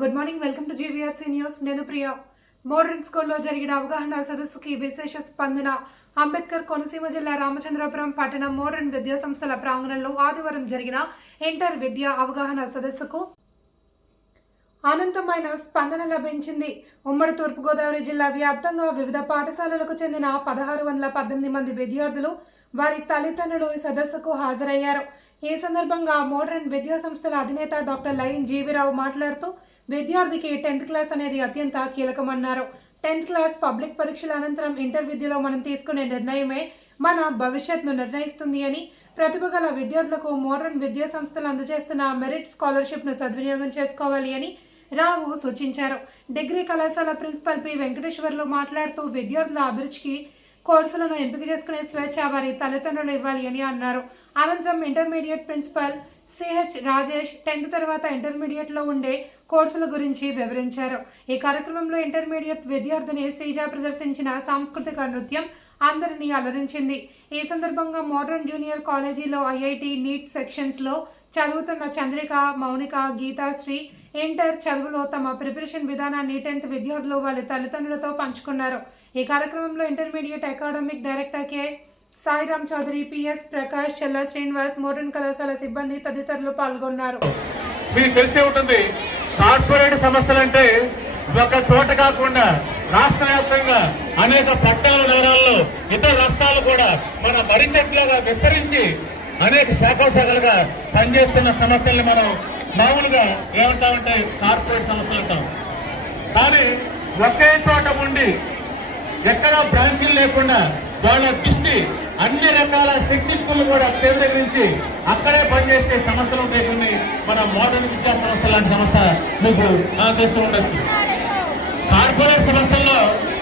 Good morning, welcome to GVRC news. నేను Priya. Modern స్కూల్లో జరిగిన అవగాహన సదస్సుకి విశేష స్పందన. అంబేద్కర్ కోనసీమ జిల్లా రామచంద్రపురం పట్టణం మోడర్న్ విద్యా సంస్థల ప్రాంగణంలో ఆదివారం జరిగిన ఇంటర్ విద్యా అవగాహన సదస్సుకు అనంతమైన స్పందన లభించింది. ఉమ్మడి తూర్పుగోదావరి జిల్లా వ్యాప్తంగా వివిధ పాఠశాలలకు చెందిన 1618 మంది విద్యార్థులు, వారి తల్లిదండ్రులు ఈ సదస్సుకు హాజరయ్యారు. ఈ సందర్భంగా మోడర్న్ విద్యా సంస్థల అధినేత డాక్టర్ లైన్ జీవీరావు మాట్లాడుతూ విద్యార్థికి 10th క్లాస్ అనేది అత్యంత కీలకమన్నారు. 10th క్లాస్ పబ్లిక్ పరీక్షల అనంతరం ఇంటర్ విద్యలో మనం తీసుకునే నిర్ణయమే మన భవిష్యత్తును నిర్ణయిస్తుంది అని, ప్రతిభ గల విద్యార్థులకు మోడర్న్ విద్యా సంస్థలు అందజేస్తున్న మెరిట్ స్కాలర్షిప్ను సద్వినియోగం చేసుకోవాలి అని రావు సూచించారు. డిగ్రీ కళాశాల ప్రిన్సిపల్ పి వెంకటేశ్వర్లు మాట్లాడుతూ విద్యార్థుల అభిరుచికి కోర్సులను ఎంపిక చేసుకునే స్వేచ్ఛ వారి తల్లిదండ్రులు ఇవ్వాలి అని అన్నారు. అనంతరం intermediate principal CH Rajesh 10th తర్వాత ఇంటర్మీడియట్లో ఉండే కోర్సుల గురించి వివరించారు. ఈ కార్యక్రమంలో ఇంటర్మీడియట్ విద్యార్థిని శ్రీజ ప్రదర్శించిన సాంస్కృతిక నృత్యం అందరినీ అలరించింది. ఈ సందర్భంగా మోడర్న్ జూనియర్ కాలేజీలో ఐఐటి నీట్ సెక్షన్స్లో చదువుతున్న చంద్రిక, మౌనిక, గీతాశ్రీ ఇంటర్ చదువులో తమ ప్రిపరేషన్ విధానాన్ని 10th విద్యార్థులు వాళ్ళ తల్లిదండ్రులతో పంచుకున్నారు. ఈ కార్యక్రమంలో intermediate academic director K Sairam Chowdary, PS Prakash, Chella Srinivas, modern కళాశాల సిబ్బంది తదితరులు పాల్గొన్నారు. మీకు తెలిసే ఉంటుంది, కార్పొరేట్ సంస్థలంటే ఒక చోట కాకుండా రాష్ట్ర వ్యాప్తంగా అనేక పట్టణాల నగరాల్లో ఇతర రాష్ట్రాలు కూడా మన మరిచెట్లుగా విస్తరించి అనేక శాఖలుగా పనిచేస్తున్న సంస్థల్ని మనం మామూలుగా ఏమంటామంటే కార్పొరేట్ సంస్థలు అంటాం. కానీ ఒకే చోట ఉండి ఎక్కడా బ్రాంచీలు లేకుండా వాళ్ళ దృష్టి అన్ని రకాల శక్తికులు కూడా కేంద్రీకరించి అక్కడే పనిచేసే సంస్థలు ఉంటాయి కొన్ని. మన మోడర్న్ విద్యా సంస్థ లాంటి సంస్థ మీకు తెలిసి ఉండొచ్చు. కార్పొరేట్ సంస్థల్లో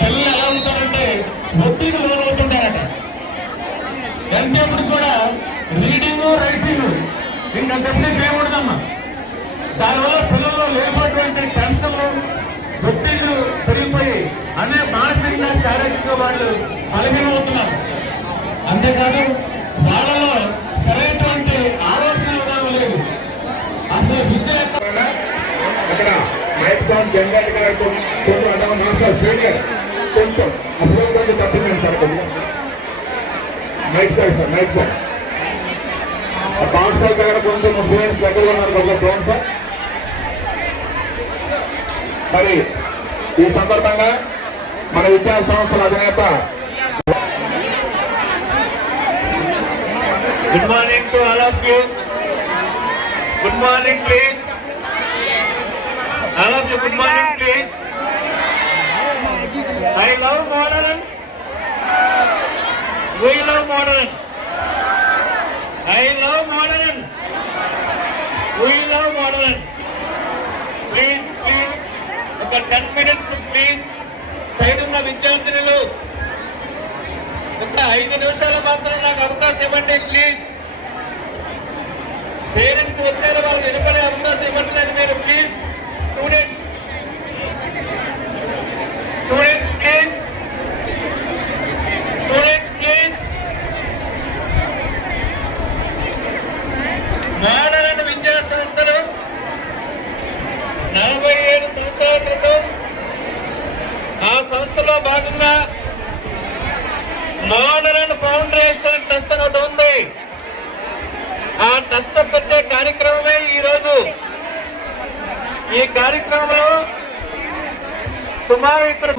పిల్లలు ఎలా ఉంటారంటే ఒత్తిడి లోనవుతుంటారట. ఎంతసేపటికి కూడా రీడింగ్, రైటింగ్ ఇంకా డెఫినెట్ చేయకూడదమ్మా. దానివల్ల పిల్లల్లో లేనటువంటి టెన్షన్లు, ఒత్తిళ్లు పెరిగిపోయి అనే మానసికంగా శారీరకంగా వాళ్ళు బలహీనమవుతున్నారు. అంతేకాదు వాళ్ళలో సరైనటువంటి ఆలోచన విధానం లేదు. అసలు విద్య అక్కడ మైక్ సౌండ్ జనరల్ గా కొంచెం అర్థం నమస్కారం శ్రేణి గారు కొంచెం అప్పుడు కొంచెం తప్పిందండి సార్. కొద్దిగా mic sir sir mic sir పాఠశాల దగ్గర కొంచెం స్టూడెంట్స్ దగ్గరగా ఉన్నారు కొద్దిగా చూడండి సార్. మరి ఈ సందర్భంగా మన విద్యా సంస్థల అధినేత good morning to all of you. Good morning please. All of you good morning please. I love modern. We love modern. I love modern. We love modern. Please, ఒక 10 minutes ప్లీజ్. సైతంగా విద్యార్థులు ఒక 5 నిమిషాలు మాత్రం నాకు అవకాశం ఇవ్వండి ప్లీజ్. పేరెంట్స్ వచ్చారు, వాళ్ళు నిలబడే అవకాశం ఇవ్వట్లేదు మీరు please. Students please. Students please. Modern విద్యా సంస్థలు 47 సంవత్సరాల క్రితం ఆ సంస్థలో భాగంగా మోడర్న్ ఫౌండేషన్ ట్రస్ట్ అని ఒకటి ఉంది. ఆ ట్రస్ట్ పెట్టే కార్యక్రమమే ఈరోజు. ఈ కార్యక్రమంలో సుమారు ఇక్కడ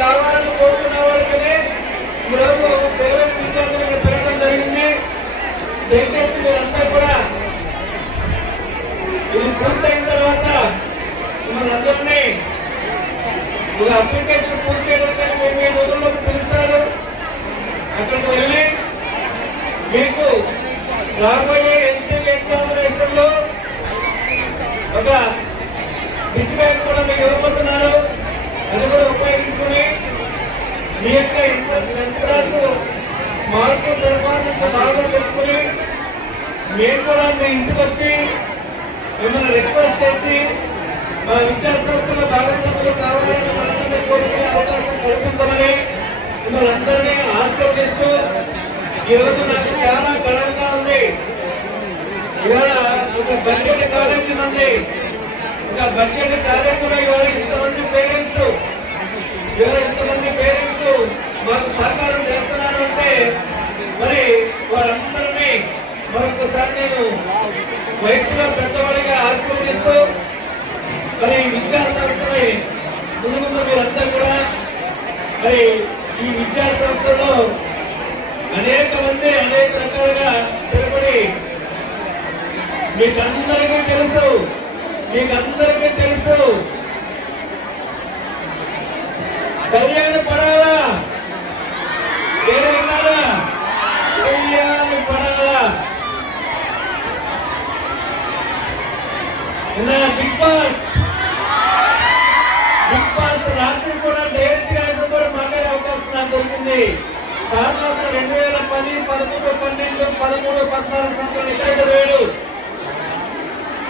కావాలని కోరుకున్న వాళ్ళకి ఈరోజు పేరెంట్ విద్యార్థులకు పెరగడం జరిగింది. దయచేసి మీరంతా కూడా ఇది పూర్తయిన తర్వాత మనందరినీ అప్లికేషన్ పూర్తి చేయడానికి మీ రోజుల్లోకి పిలుస్తారు. అక్కడికి వెళ్ళి మీకు రాబోయే ఎన్సీటీ ఎగ్జామినేషన్ లో ఒక బిట్ బ్యాంక్ కూడా మీకు ఇవ్వబోతున్నారు. అది కూడా ఉపయోగించుకుని మీ యొక్క 10th క్లాస్ మార్కులు పెర్ఫార్మెన్స్ బాగా పెట్టుకుని మేము కూడా మీ ఇంటికి వచ్చి మిమ్మల్ని రిక్వెస్ట్ చేసి మా విద్యాసంస్థలో భాగస్వాములు కావాలని మనందరినీ కోరుకునే అవకాశం కల్పించమని మిమ్మల్ని అందరినీ ఆశీర్వదిస్తూ ఈరోజు నాకు చాలా గర్వంగా ఉంది. ఇవాళ ఒక బడ్జెట్ కాలేజీ ఉంది. ఒక బడ్జెట్ కాలేజీలో ఇవాళ ఇంతమంది పేరెంట్స్ మాకు సహకారం చేస్తున్నారు అంటే మరి వారందరినీ మరొకసారి నేను వయసులో పెద్దవాడిగా ఆశీర్వదిస్తూ మరి విద్యా సంస్థని ముందు మీరంతా కూడా మరి ఈ విద్యా సంస్థలో అనేక మంది అనేక రకాలుగా స్థిరపడి మీకందరికీ తెలుసు కళ్యాణ పడాలా పేరు విన్నారా? కళ్యాణ పడాలా బిగ్ బాస్ రాత్రి కూడా డైరెక్ట్ గా కూడా మాట్లాడే అవకాశం నాకు దొరికింది. దాదాపు 2010, 11, 12, 13, 14 సంవత్సరాలు ఇక్కడ చదివాడు.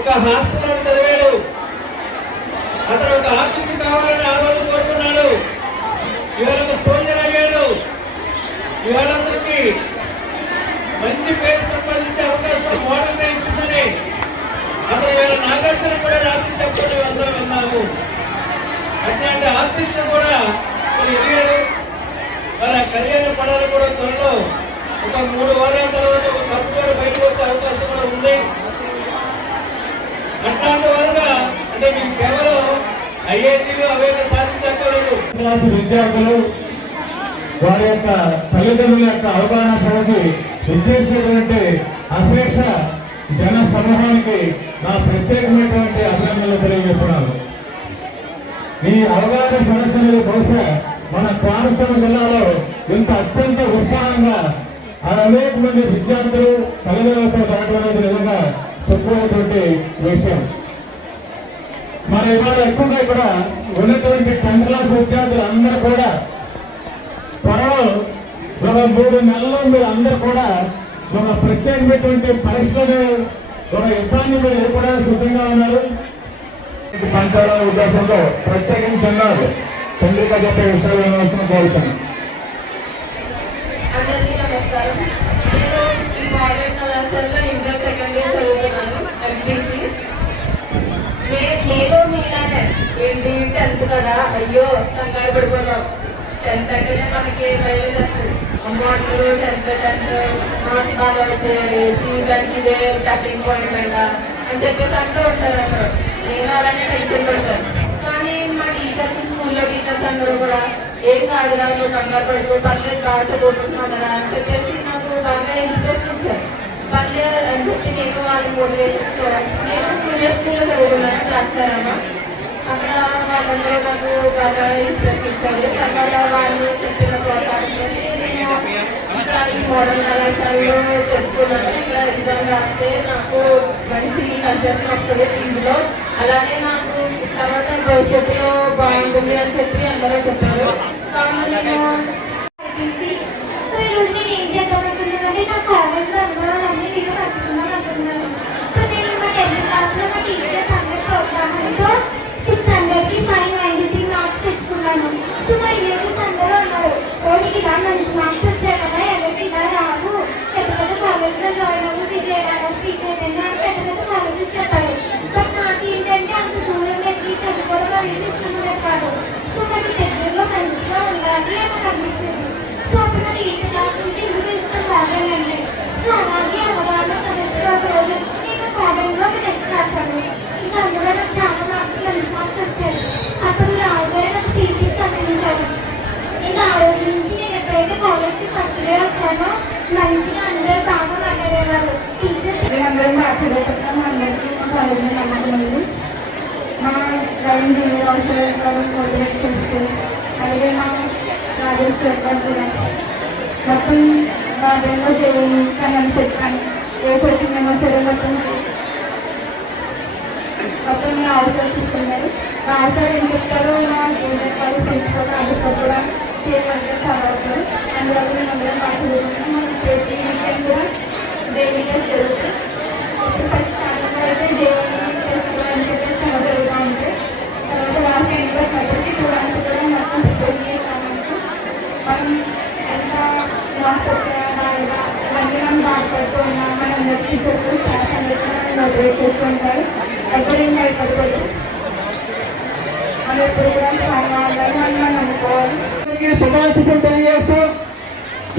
ఒక హాస్టల్లో చదివాడు. అతను ఒక ఆర్టిస్ట్ కావాలని ఆ రోజు కోరుకున్నాడు. ఇవాళ ఒక సోల్జర్ అయ్యాడు. ఇవాళ అతనికి మంచి పేరు సంపాదించే అవకాశం మోడల్ గా ఇచ్చిందని అతను ఇవాళ నాగార్జున కూడా రాత్రి చెప్పడం అందరూ విన్నాము. అట్లాంటి ఆర్టిస్ట్ కూడా ఎదిగారు. వాళ్ళ కళ్యాణ పడాలి కూడా త్వరలో ఒక 3 వారాల తర్వాత ఒక కంప్యూటర్ బయటకు వచ్చే అవకాశం కూడా ఉంది. అట్లాంటి వాళ్ళగా అంటే మేము కేవలం ఐఐటీలు అవేగా సాధించక్కలేదు. క్లాసు విద్యార్థులు వారి యొక్క తల్లిదండ్రుల యొక్క అవగాహన సభకి విచ్చేసినటువంటి అశేష జన సమూహానికి నా ప్రత్యేకమైనటువంటి అభినందనలు తెలియజేస్తున్నాను. ఈ అవగాహన సమస్యలు బహుశా మన కోనసీమ జిల్లాలో ఇంత అత్యంత ఉత్సాహంగా అనేక మంది విద్యార్థులు తల్లిదండ్రులతో జరగడం అనేది నిజంగా చెప్పుకునేటువంటి విషయం. మరి ఇవాళ ఎక్కువగా ఇక్కడ ఉన్నటువంటి 10th క్లాస్ విద్యార్థులు అందరూ కూడా త్వరలో ఒక 3 నెలల్లో మీరు అందరూ కూడా ఒక ప్రత్యేకమైనటువంటి పరీక్షలు ఒక యుద్ధాన్ని మీరు ఎదుర్కోవడానికి సిద్ధంగా ఉన్నారు. పంచాల ఉద్దేశంలో ప్రత్యేకించి ఉన్నారు. చంద్రిక చెప్పే విషయాలు ఏమవుతున్నా కోరుతున్నాను. అందరికీ నమస్కారం. నేను ఈ మోడర్న్ కళాశాలలో ఇంటర్ సెకండ్ ఇయర్ చదువుతున్నాను. ఎంపీసీ. నేను మీలానే ఏంటి 10th కదా అయ్యో కంగారు పడిపోయాం. 10th అంటేనే మనకి భయం అసలు. అమౌంట్లు 10th మార్క్స్ బాగా వచ్చేయాలి, సీజన్కి ఇదే టర్నింగ్ పాయింట్ అంట అని చెప్పేసి అంటూ ఉంటారు అక్కడ. నేను అలానే టెన్షన్ పడతాను. కానీ మా టీచర్స్ స్కూల్లో టీచర్స్ అందరూ కూడా ఏం కాదురా నువ్వు కంగారు పడుతూ పర్లేదు బాగా చదువుకుంటున్నావు కదా అని చెప్పేసి నాకు బాగా ఇంట్రెస్ట్ ఇచ్చారు. పర్లేదు అని చెప్పి నేను వాళ్ళు మోటివేషన్ ఇచ్చారు. నేను స్కూల్లో చదువుకున్నాను రాస్తారమ్మ. అక్కడ వాళ్ళందరూ నాకు బాగా ఇంట్రెస్ట్ ఇచ్చారు. తర్వాత వాళ్ళు చెప్పిన ప్రోత్సాహంతో నేను ఇంకా ఈ మోడల్ కళాశాలలో తెలుసుకున్నాను. ఇక్కడ ఎగ్జామ్ రాస్తే నాకు మంచి సజెషన్ వస్తుంది టీంలో. అలానే నాకు తర్వాత భవిష్యత్తులో బాగుంటుంది అని చెప్పి అందరూ చెప్పారు. కావున నేను సో ఈరోజు నేను ఏం చేద్దామనుకున్నానంటే నా కాలేజ్లో అనుభవాలన్నీ నేను పంచుకుందాం అనుకున్నాను. సో నేను మా 10th క్లాస్లో మా టీచర్స్ అందరి ప్రోత్సాహంతో 600కి 593 మార్క్స్ తెచ్చుకున్నాను. సో మా రిలేటివ్స్ అందరూ ఉన్నారు, ఓడికి ఇలా మంచి మార్క్స్ వచ్చాయి కదా, ఎవరికి ఇలా రావు, పెద్ద పెద్ద కాలేజ్లో జాయిన్ అవ్వు, విజయవాడ స్పీచ్ అయిపోయింది అని పెద్ద పెద్ద కాలేజెస్ చెప్పారు. బట్ నాకు ఏంటంటే అంత దూరం వెళ్ళి చదువుకోవడం అనేది ఇష్టం కాదు. సో నాకు దగ్గరలో మంచిగా ఉండాలి అని నాకు అనిపించింది. సో అప్పుడు నాకు 8th క్లాస్ నుంచి ఎందుకు ఇష్టం బాగానండి. సో అలాగే అవగాహన సమస్యలో ఒక రోజు వచ్చి నేను కాలేజ్లో ఒక టెస్ట్ రాశాను. ఇంకా అందులో నాకు చాలా మార్క్స్ మంచి మార్క్స్ వచ్చాయి. అప్పుడు రావుగారు నాకు టీసీకి అందించారు. ఇంకా ఆ రోజు నుంచి నేను ఎప్పుడైతే కాలేజ్కి ఫస్ట్ డే వచ్చానో మంచిగా అందరూ బాగా మాట్లాడేవారు. టీచర్స్ అందరూ మాట్లాడేటప్పుడు అందరికీ మా కాలేజ్లో నమ్మకం ఉంది. మా డ్రైవింగ్ జూనియర్ అవసరం మోటివేట్ చేస్తూ అలాగే మా రాజేష్ కూడా మొత్తం మా బ్రెయిన్లో కానీ చెప్పాను ఏ చెప్తున్నారు. సార్ ఏం చెప్తారో మా జూనియర్ వాళ్ళు తెలుసుకోవడం అందులో కూడా చేయమంటే చదవతారు. అందువల్ల మేము అందరం బాగా చదువుకుంటాం. మాకు ప్రతి వీకెండ్ కూడా డైలీ టెస్ట్ జరుగుతుంది. ఫస్ట్ స్టార్టింగ్ అయితే దేవుని టెస్ట్ అని చెప్పేసి చాలా జరుగుతూ ఉంటాయి. తర్వాత లాస్ట్ ఎండ్ వరకు వచ్చేసి 2 మంత్స్ కూడా మొత్తం ప్రిపేర్ చేస్తామంటే మనం ఎంత లాస్ట్ వచ్చేలాగా ఇవన్నీ మనం బాధపడుతూ ఉన్నాం. మన టీచర్స్ స్టాఫ్ అందరికీ మనం మోటివేట్ చేస్తూ ఉంటారు. ఎక్కడేం భయపడకూడదు. మనం ఎప్పుడు కూడా స్ట్రాంగ్ అవ్వాలి. మనం అనుకోవాలి. శుభాశిస్సులు తెలియజేస్తూ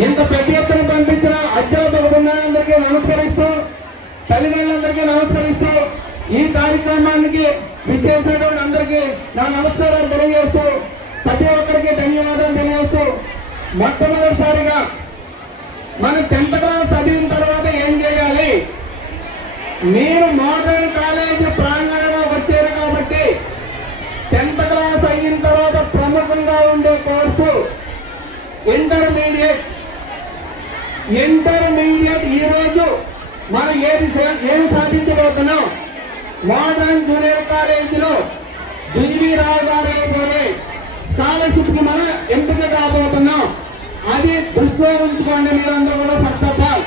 ఇంత పెద్ద ఎత్తున పంపించిన అధ్యాపక బృందాలందరికీ నమస్కరిస్తూ, తల్లిదండ్రులందరికీ నమస్కరిస్తూ, ఈ కార్యక్రమానికి విచ్చేసినటువంటి అందరికీ నా నమస్కారాలు తెలియజేస్తూ, ప్రతి ఒక్కరికి ధన్యవాదాలు తెలియజేస్తూ, మొట్టమొదటిసారిగా మనం 10th క్లాస్ చదివిన తర్వాత ఏం చేయాలి? మీరు మోడర్న్ కాలేజీ ప్రాంగణంలో వచ్చారు కాబట్టి 10th క్లాస్ అయిన తర్వాత ప్రముఖంగా ఉండే కోర్సు ఇంటర్మీడియట్. ఈ రోజు మనం ఏం సాధించబోతున్నాం? మోడర్న్ జూనియర్ కాలేజీలో జుజుబీ రావు గారు అయిపోయే స్కాలర్షిప్ కి మనం ఎంపిక కాబోతున్నాం. అది దృష్టిలో ఉంచుకోండి మీరందరూ కూడా. First of all